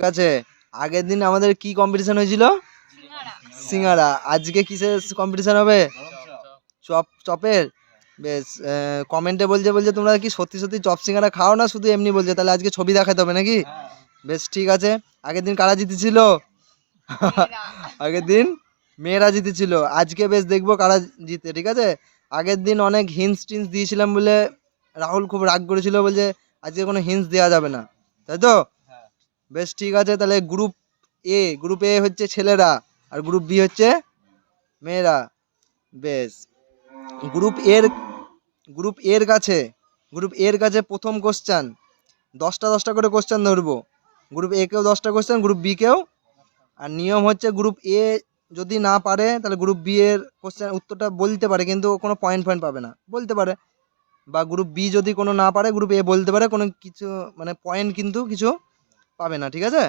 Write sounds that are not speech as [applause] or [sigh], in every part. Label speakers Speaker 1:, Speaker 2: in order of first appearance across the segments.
Speaker 1: ঠিক আছে আগের দিন আমাদের কি কম্পিটিশন হয়েছিল? সিঙ্গারা। আজকে কিসের কম্পিটিশন হবে? চপ চপের? বেশ কমেন্টে বলছে বলছে তোমরা কি সত্যি সত্যি চপ সিঙ্গারা খাও না? শুধু এমনি বলছে তাহলে আজকে ছবি দেখাতে হবে নাকি? বেশ ঠিক আছে। আগের দিন কারা জিতেছিল? আগের দিন মেয়েরা জিতেছিল। আজকে বেশ দেখব কারা জিতে ঠিক আছে? আগের দিন অনেক হিন্স টিন্স দিয়েছিলাম বলে রাহুল খুব রাগ করেছিল বলছে আজকে কোনো হিন্স দেওয়া যাবে না। তাই তো? বেশ ঠিক আছে, তাহলে গ্রুপ এ গ্রুপ এ হচ্ছে ছেলেরা আর গ্রুপ বি হচ্ছে মেয়েরা। বেশ। গ্রুপ এর গ্রুপ এর কাছে গ্রুপ এর কাছে প্রথম কোশ্চান দশটা দশটা করে কোশ্চেন ধরবো। গ্রুপ এ কেও দশটা কোশ্চেন গ্রুপ বি কেও। আর নিয়ম হচ্ছে গ্রুপ এ যদি না পারে, তাহলে গ্রুপ বি এর কোশ্চেন উত্তরটা বলতে পারে, কিন্তু কোনো পয়েন্ট পয়েন্ট পাবে না। বলতে পারে। বা গ্রুপ বি যদি কোনো না পারে গ্রুপ এ বলতে পারে, কোনো কিছু মানে পয়েন্ট কিন্তু কিছু পাবে না, ঠিক আছে?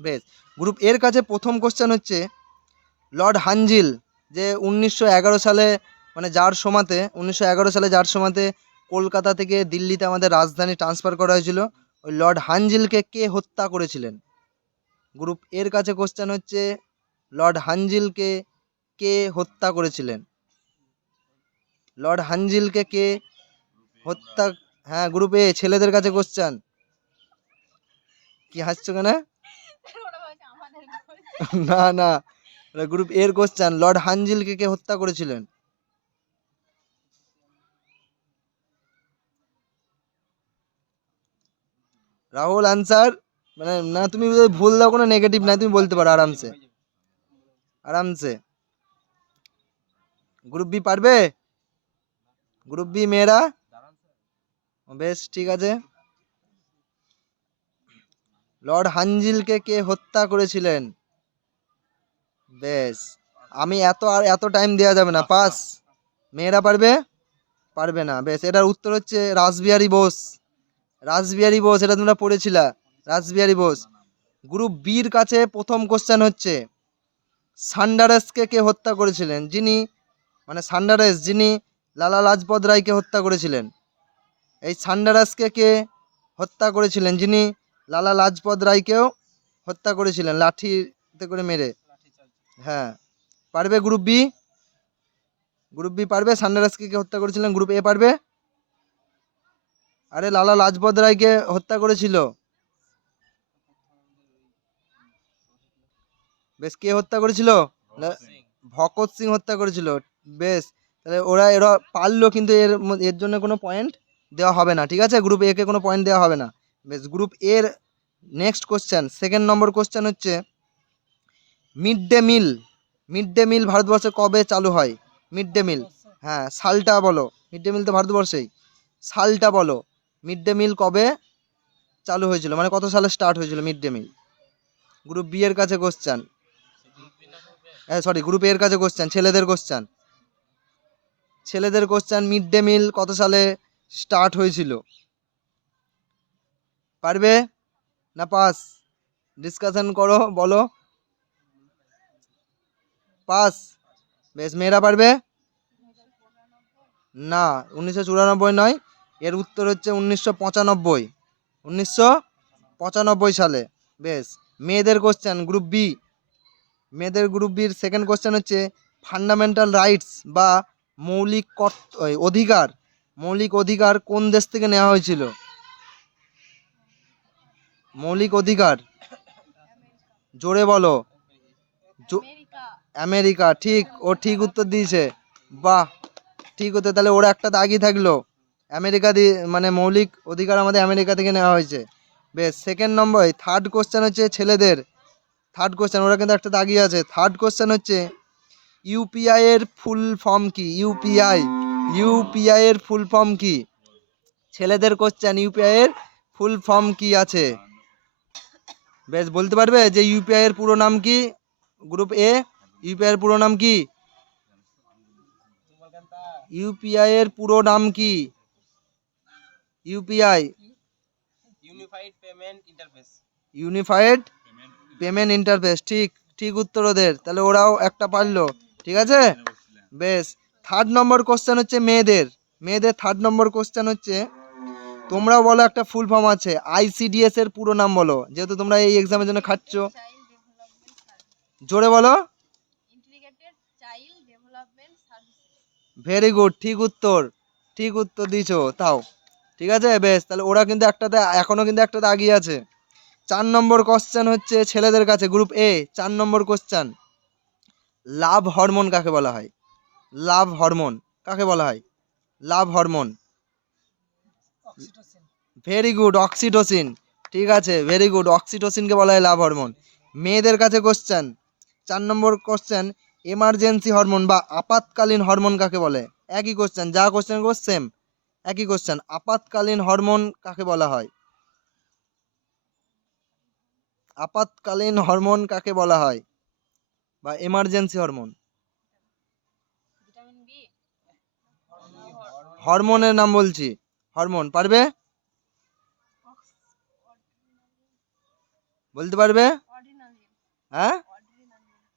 Speaker 1: বেশ। গ্রুপ এর কাছে প্রথম কোশ্চেন হচ্ছে, লর্ড হানজিল, যে উনিশশো এগারো সালে মানে যার সমাতে উনিশশো এগারো সালে যার সমাতে কলকাতা থেকে দিল্লিতে আমাদের রাজধানী ট্রান্সফার করা হয়েছিল, ওই লর্ড হানজিলকে কে হত্যা করেছিলেন? গ্রুপ এর কাছে কোশ্চেন হচ্ছে, লর্ড হানজিলকে কে হত্যা করেছিলেন? লর্ড হানজিলকে কে হত্যা হ্যাঁ গ্রুপ এ, ছেলেদের কাছে কোশ্চেন কি হাসছো কেন? [laughs] না না। গ্রুপ এর কোশ্চেন লর্ড হানজিলকে কে হত্যা করেছিলেন? রাহুল আনসার মানে না তুমি ভুল দাও কোনো নেগেটিভ নাই তুমি বলতে পারো আরামসে। আরামসে। গ্রুপ বি পারবে? গ্রুপ বি মেয়েরা? বেশ ঠিক আছে। লর্ড হানজিলকে কে হত্যা করেছিলেন? বেশ, আমি এত আর এত টাইম দেওয়া যাবে না, পাস। মেয়েরা পারবে? পারবে না, বেশ। এটার উত্তর হচ্ছে রাসবিহারী বোস। রাসবিহারী বোস, এটা তোমরা পড়েছিলা? রাসবিহারী বোস। গ্রুপ বির কাছে প্রথম কোশ্চেন হচ্ছে, সান্ডারেসকে কে হত্যা করেছিলেন? যিনি মানে সান্ডারেস, যিনি লালা লাজপত রায়কে হত্যা করেছিলেন। এই সান্ডারাসকে কে হত্যা করেছিলেন? যিনি লালা লাজপত রায়কেও হত্যা করেছিলেন লাঠিতে করে মেরে। হ্যাঁ পারবে গ্রুপ বি গ্রুপ বি পারবে? সান্ডারাসকে কে হত্যা করেছিলেন? গ্রুপ এ পারবে? আরে লালা লাজপত রায়কে হত্যা করেছিল। বেশ কে হত্যা করেছিল? ভগৎ সিং। হত্যা করেছিল। বেশ তাহলে ওরা এরা পারল কিন্তু এর এর জন্য কোনো পয়েন্ট দেওয়া হবে না ঠিক আছে? গ্রুপ এ কে কোনো পয়েন্ট দেওয়া হবে না। বেশ গ্রুপ এর next question second number question হচ্ছে mid day meal mid day meal ভারতবর্ষে কবে চালু হয়? মিড ডে মিল হ্যাঁ সালটা বলো মিড ডে মিল তো ভারতবর্ষেই, সালটা বলো মিড ডে মিল কবে চালু হয়েছিল? মানে কত সালে স্টার্ট হয়েছিল mid day meal group B এর কাছে কোশ্চেন হ্যাঁ সরি গ্রুপ এর কাছে কোশ্চেন ছেলেদের কোশ্চেন ছেলেদের কোশ্চেন মিড ডে মিল কত সালে স্টার্ট হয়েছিল? পারবে? না পাস ডিসকাশন করো, বলো। পাস বেশ, মেয়েরা পারবে? না, উনিশশো চুরানব্বই নয়। এর উত্তর হচ্ছে উনিশশো পঁচানব্বই। উনিশশো পঁচানব্বই সালে। বেশ, মেয়েদের কোশ্চেন গ্রুপ বি মেয়েদের গ্রুপ বির সেকেন্ড কোশ্চেন হচ্ছে ফান্ডামেন্টাল রাইটস বা মৌলিক অধিকার। মৌলিক অধিকার কোন দেশ থেকে নেওয়া হয়েছিল? মৌলিক অধিকার। জোরে বলো। জো- আমেরিকা। ঠিক ও ঠিক উত্তর দিয়েছে। বাহ ঠিক উত্তর তাহলে ওরা একটা দাগি থাকল। আমেরিকা দিয়ে মানে মৌলিক অধিকার আমাদের আমেরিকা থেকে নেওয়া হয়েছে। বেশ সেকেন্ড নম্বর থার্ড কোশ্চেন হচ্ছে ছেলেদের। থার্ড কোশ্চেন ওরা কিন্তু একটা দাগি আছে। থার্ড কোশ্চেন হচ্ছে ইউপিআই এর ফুল ফর্ম কি? ইউপিআই ইউপিআই এর ফুল ফর্ম কি? ছেলেদের কোশ্চেন ইউপিআই এর ফুল ফর্ম কি আছে? বেশ বলতে পারবে যে ইউপিআই এর পুরো নাম কি? গ্রুপ এ ইউপিআই এর পুরো নাম কি? ইউপিআই এর পুরো নাম কি? UPI
Speaker 2: unified payment interface
Speaker 1: unified payment interface ঠিক ঠিক উত্তর ওদের। তাহলে ওরাও একটা পারল ঠিক আছে? বেশ থার্ড নম্বর কোশ্চেন হচ্ছে মেয়েদের। মেয়েদের থার্ড নম্বর কোশ্চেন হচ্ছে তোমরাও বলো একটা ফুল ফর্ম আছে। আইসিডিএস এর পুরো নাম বলো, যেহেতু তোমরা এই এক্সামের জন্য খাচ্ছ। জোরে বলো। ভেরি গুড ঠিক উত্তর ঠিক উত্তর দিছো তাও। ঠিক আছে? বেশ, তাহলে ওরা কিন্তু একটাতে, এখনও কিন্তু একটাতে আগিয়ে আছে। চার নম্বর কোশ্চেন হচ্ছে ছেলেদের কাছে গ্রুপ এ চার নম্বর কোশ্চেন লাভ হরমোন কাকে বলা হয়? লাভ হরমোন কাকে বলা হয়? Love hormone very good oxytocin ঠিক আছে ভেরি গুড অক্সিটোসিনকে বলা হয় লাভ হরমোন মেয়েদের কাছে কোশ্চেন চার নম্বর কোশ্চেন এমার্জেন্সি হরমোন বা আপাতকালীন হরমোন কাকে বলে? একই কোশ্চেন যা কোশ্চেন করব সেম একই কোশ্চেন আপাতকালীন হরমোন কাকে বলা হয়? আপাতকালীন হরমোন কাকে বলা হয়? বা এমার্জেন্সি হরমোন হরমোনের নাম বলছি। হরমোন পারবে? বলতে পারবে? হ্যাঁ?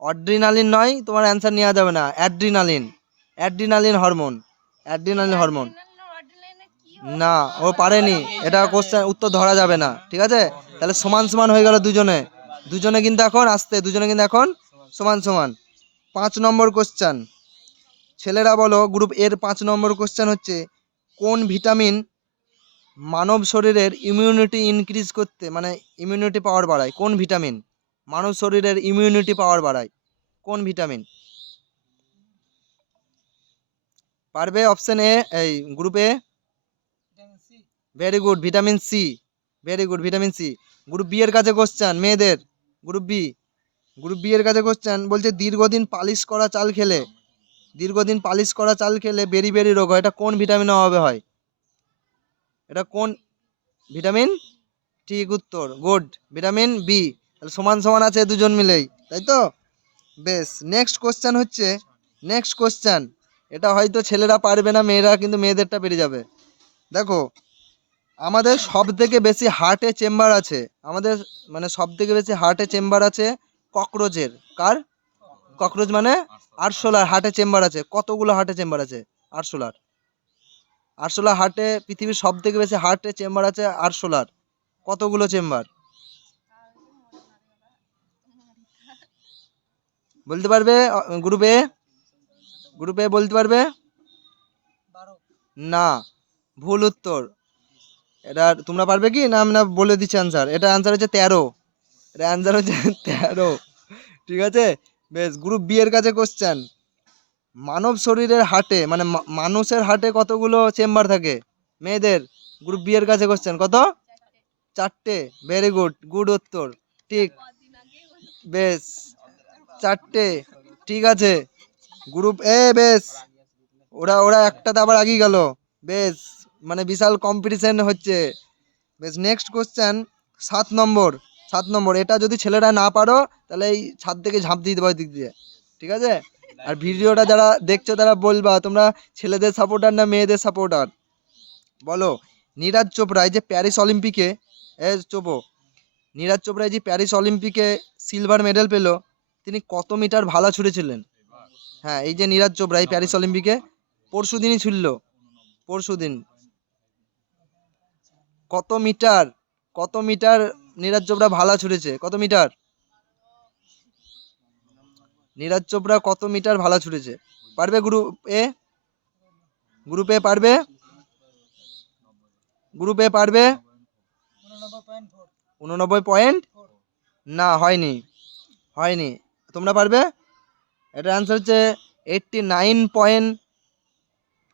Speaker 1: অড্রিনালিন নয়, তোমার অ্যান্সার নেওয়া যাবে না। Adrenaline. Adrenaline hormone. Adrenaline hormone. না, ও পারেনি। এটা কোশ্চেন উত্তর ধরা যাবে না। ঠিক আছে? তাহলে সমান সমান হয়ে গেল দুজনে। দুজনে কিন্তু এখন আসতে, দুজনে কিন্তু এখন সমান সমান। পাঁচ নম্বর কোশ্চেন ছেলেরা বলো গ্রুপ এর পাঁচ নম্বর কোশ্চেন হচ্ছে, কোন ভিটামিন মানব শরীরের ইমিউনিটি ইনক্রিজ করতে মানে ইমিউনিটি পাওয়ার বাড়ায়। কোন ভিটামিন মানব শরীরের ইমিউনিটি পাওয়ার বাড়ায়। কোন ভিটামিন পারবে অপশন এ এই group A very good vitamin C very good vitamin C group B এর কাছে কোশ্চেন মেয়েদের। গ্রুপ বি গ্রুপ বি এর কাছে কোশ্চেন বলছে দীর্ঘদিন পালিশ করা চাল খেলে, দীর্ঘদিন পালিশ করা চাল খেলে বেরি বেরি রোগ হয়, এটা কোন ভিটামিনের অভাবে হয়? এটা কোন? ভিটামিন ঠিক উত্তর গুড। ভিটামিন বি তাহলে সমান সমান আছে দুজন মিলেই, তাই তো? বেশ। নেক্সট কোশ্চেন হচ্ছে, নেক্সট কোশ্চেন। এটা হয়তো ছেলেরা পারবে না, মেয়েরা কিন্তু মেয়েদেরটা পেরে যাবে। দেখো, আমাদের সব থেকে বেশি হার্টে চেম্বার আছে। আমাদের মানে সব থেকে বেশি হার্টে চেম্বার আছে ককরোচের কার? ককরোচ মানে আরশোলার হার্টে চেম্বার আছে। কতগুলো হার্টে চেম্বার আছে? আরশোলার আরশোলা হার্টে পৃথিবীর সব থেকে বেশি হার্টে চেম্বার আছে আরশোলার কতগুলো চেম্বার বলতে পারবে? গ্রুপে গ্রুপে বলতে পারবে? না। ভুল উত্তর। এটা তোমরা পারবে কি? না আমি না, বলে দিচ্ছি অ্যান্সার এটা অ্যান্সার হচ্ছে তেরো। এটা অ্যান্সার হচ্ছে তেরো। ঠিক আছে? বেশ গ্রুপ বি এর কাছে কোশ্চেন মানব শরীরের হাটে মানে মানুষের হাটে কতগুলো চেম্বার থাকে? মেয়েদের? গ্রুপ বি এর কাছে কোশ্চেন কত? চারটে। ভেরি গুড গুড উত্তর। ঠিক। বেশ। চারটে। ঠিক আছে। গ্রুপ এ বেশ। ওরা ওরা একটাতে আবার আগিয়ে গেল। বেশ। মানে বিশাল কম্পিটিশন হচ্ছে। বেশ নেক্সট কোশ্চেন সাত নম্বর। সাত নম্বর। এটা যদি ছেলেরা না পারো, তাহলে এই ছাদ থেকে ঝাঁপ দিয়ে দেবো দিক দিয়ে। ঠিক আছে? আর ভিডিওটা যারা দেখছ তারা বলবা, তোমরা ছেলেদের সাপোর্টার না মেয়েদের সাপোর্টার বলো। নীরাজ চোপড়া, এই যে প্যারিস অলিম্পিকে, এ চোপো নীরাজ চোপড়া যে প্যারিস অলিম্পিকে সিলভার মেডেল পেল, তিনি কত মিটার ভালা ছুড়েছিলেন? হ্যাঁ এই যে নীরাজ চোপড়া, এই প্যারিস অলিম্পিকে পরশু দিনই ছুড়ল, পরশু দিন। কত মিটার কত মিটার নীরাজ চোপড়া ভালা ছুড়েছে? কত মিটার? নীরাজ চোপড়া কত মিটার ভালা ছুড়েছে পারবে গ্রুপ এ? গ্রুপ এ পারবে? গ্রুপ এ পারবে? উননব্বই পয়েন্ট না, হয়নি হয়নি। তোমরা পারবে? এটা অ্যান্সার হচ্ছে eighty nine point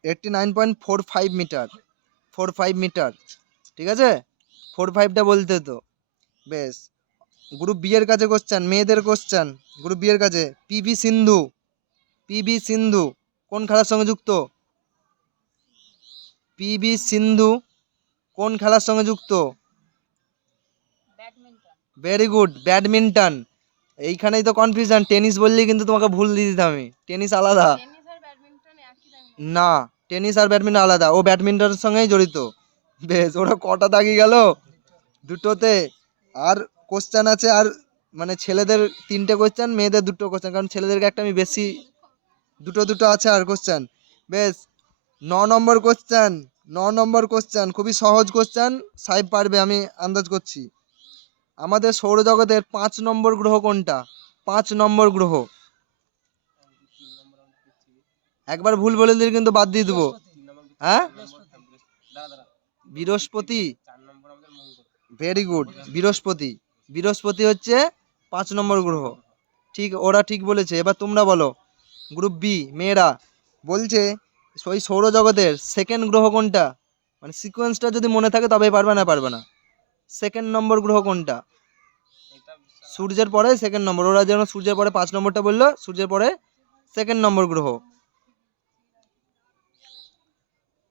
Speaker 1: eighty nine point four five metre four five metre ঠিক আছে? ফোর ফাইভটা বলতে তো। বেশ। গ্রুপ বি এর কাছে কোশ্চেন মেয়েদের কোশ্চেন গ্রুপ বি এর কাছে পিভি সিন্ধু পিভি সিন্ধু কোন খেলার সঙ্গে যুক্ত? পিভি সিন্ধু কোন খেলার সঙ্গে যুক্ত?
Speaker 3: ব্যাডমিন্টন।
Speaker 1: Very good badminton. এইখানেই তো কনফিউশন টেনিস বললেই কিন্তু তোমাকে ভুল দিয়ে দিতাম আমি। টেনিস আলাদা। না টেনিস আর ব্যাডমিন্টন আলাদা। ও ব্যাডমিন্টনের সঙ্গেই জড়িত। বেশ ওরা কটা দাগি গেল? দুটোতে। আর কোশ্চেন আছে আর মানে ছেলেদের তিনটে কোশ্চেন মেয়েদের দুটো কোশ্চেন কারণ ছেলেদেরকে একটা আমি বেশি দুটো দুটো আছে আর কোশ্চেন বেশ ন নম্বর কোশ্চেন ন নম্বর কোশ্চেন খুবই সহজ কোশ্চেন সাহেব পারবে আমি আন্দাজ করছি। আমাদের সৌরজগতের পাঁচ নম্বর গ্রহ কোনটা? পাঁচ নম্বর গ্রহ। একবার ভুল বলে দিলে কিন্তু বাদ দিয়ে দেবো। হ্যাঁ? বৃহস্পতি। ভেরি গুড বৃহস্পতি। বৃহস্পতি হচ্ছে পাঁচ নম্বর গ্রহ। ঠিক ওরা ঠিক বলেছে। এবার তোমরা বলো, গ্রুপ বি, মেয়েরা বলছে, ওই সৌরজগতের সেকেন্ড গ্রহ কোনটা? মানে সিকোয়েন্সটা যদি মনে থাকে তবে পারবে না পারবে না। সেকেন্ড নম্বর গ্রহ কোনটা? সূর্যের পরে সেকেন্ড নম্বর। ওরা যেন সূর্যের পরে পাঁচ নম্বরটা বলল, সূর্যের পরে সেকেন্ড নম্বর গ্রহ।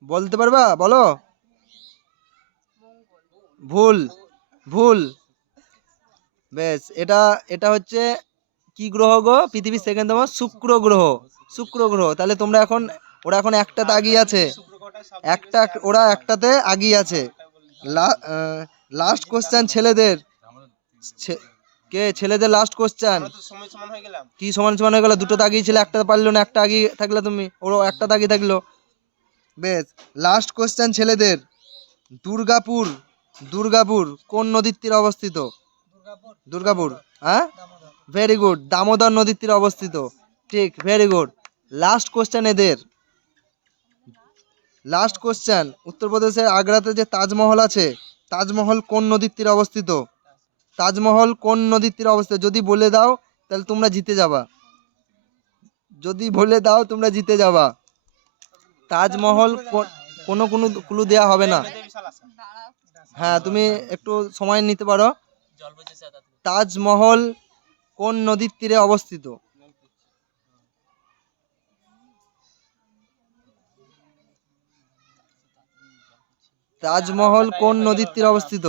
Speaker 1: বলতে পারবা? বলো? ভুল ভুল। বেশ, এটা এটা হচ্ছে কি গ্রহ গো? পৃথিবীর সেকেন্ড নম্বর শুক্র গ্রহ। শুক্র গ্রহ, তাহলে তোমরা এখন, ওরা এখন একটাতে আগিয়ে আছে। একটা, ওরা একটাতে আগিয়ে আছে। লাস্ট কোশ্চেন ছেলেদের। কে? ছেলেদের লাস্ট কোশ্চেন কি সমান সমান হয়ে গেল? দুটো দাগিয়ে ছিল, একটা পারল না, একটা আগিয়ে থাকলে তুমি। ওরও একটা দাগিয়ে থাকল। বেশ লাস্ট কোশ্চেন ছেলেদের। দুর্গাপুর দুর্গাপুর কোন নদীর তীরে অবস্থিত? দুর্গাপুর হ্যাঁ? ভেরি গুড দামোদর নদীর তীরে অবস্থিত। ঠিক ভেরি গুড লাস্ট কোশ্চেন এদের। লাস্ট কোশ্চেন উত্তরপ্রদেশের আগ্রাতে যে তাজমহল আছে, তাজমহল কোন নদীর তীরে অবস্থিত? তাজমহল কোন নদীর তীরে অবস্থিত? যদি বলে দাও, তাহলে তোমরা জিতে যাবা। যদি বলে দাও, তোমরা জিতে যাবা। তাজমহল কোনো কোনো ক্লু দেওয়া হবে না। হ্যাঁ তুমি একটু সময় নিতে পারো। তাজমহল কোন নদীর তীরে অবস্থিত? তাজমহল কোন নদীর তীরে অবস্থিত?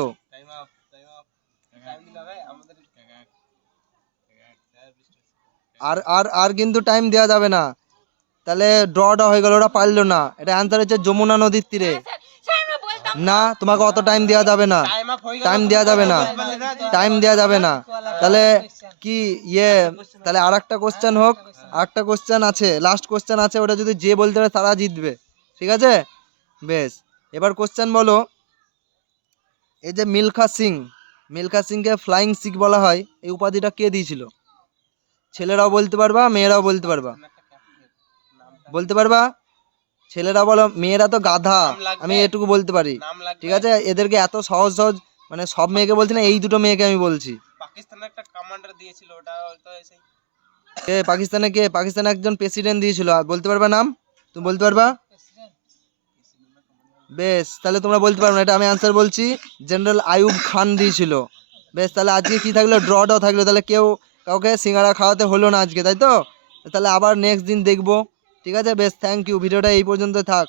Speaker 1: আর আর আর কিন্তু টাইম দেওয়া যাবে না। তাহলে ড্রটা হয়ে গেল, ওরা পারল না। এটা অ্যান্সার হচ্ছে যমুনা নদীর তীরে। না তোমাকে অত টাইম দেওয়া যাবে না।
Speaker 2: টাইম
Speaker 1: দেওয়া যাবে না। টাইম দেওয়া যাবে না। তাহলে কি ইয়ে তাহলে আর একটা কোশ্চেন হোক। আর একটা কোশ্চেন আছে লাস্ট কোশ্চেন আছে ওটা যদি যে বলতে পারে তারা জিতবে। ঠিক আছে? বেশ। এবার কোশ্চেন বলো। এই যে মিলখা সিং মিলখা সিংকে ফ্লাইং সিখ বলা হয় এই উপাধিটা কে দিয়েছিল? ছেলেরাও বলতে পারবা মেয়েরাও বলতে পারবা? বলতে পারবা? ছেলেরা বলো মেয়েরা তো গাধা আমি এটুকু বলতে পারি। ঠিক আছে? এদেরকে এত সহজ সহজ মানে সব মেয়েকে বলছি না এই দুটো মেয়েকে আমি বলছি।
Speaker 2: পাকিস্তানের একটা কমান্ডার দিয়েছিল ওটা হয়তো সেই
Speaker 1: কে পাকিস্তানে কে? পাকিস্তানে একজন প্রেসিডেন্ট দিয়েছিল আর বলতে পারবা নাম? তুমি বলতে পারবা? বেশ তাহলে তোমরা বলতে পারবে না এটা আমি আনসার বলছি। জেনারেল আয়ুব খান দিয়েছিল। বেশ তাহলে আজকে কি থাকল? ড্রটাও থাকল। তাহলে কেউ কাউকে সিঙ্গারা খাওয়াতে হলো না আজকে তাই তো? তাহলে আবার নেক্সট দিন দেখব। ঠিক আছে বেশ থ্যাংক ইউ ভিডিওটা এই পর্যন্ত থাক।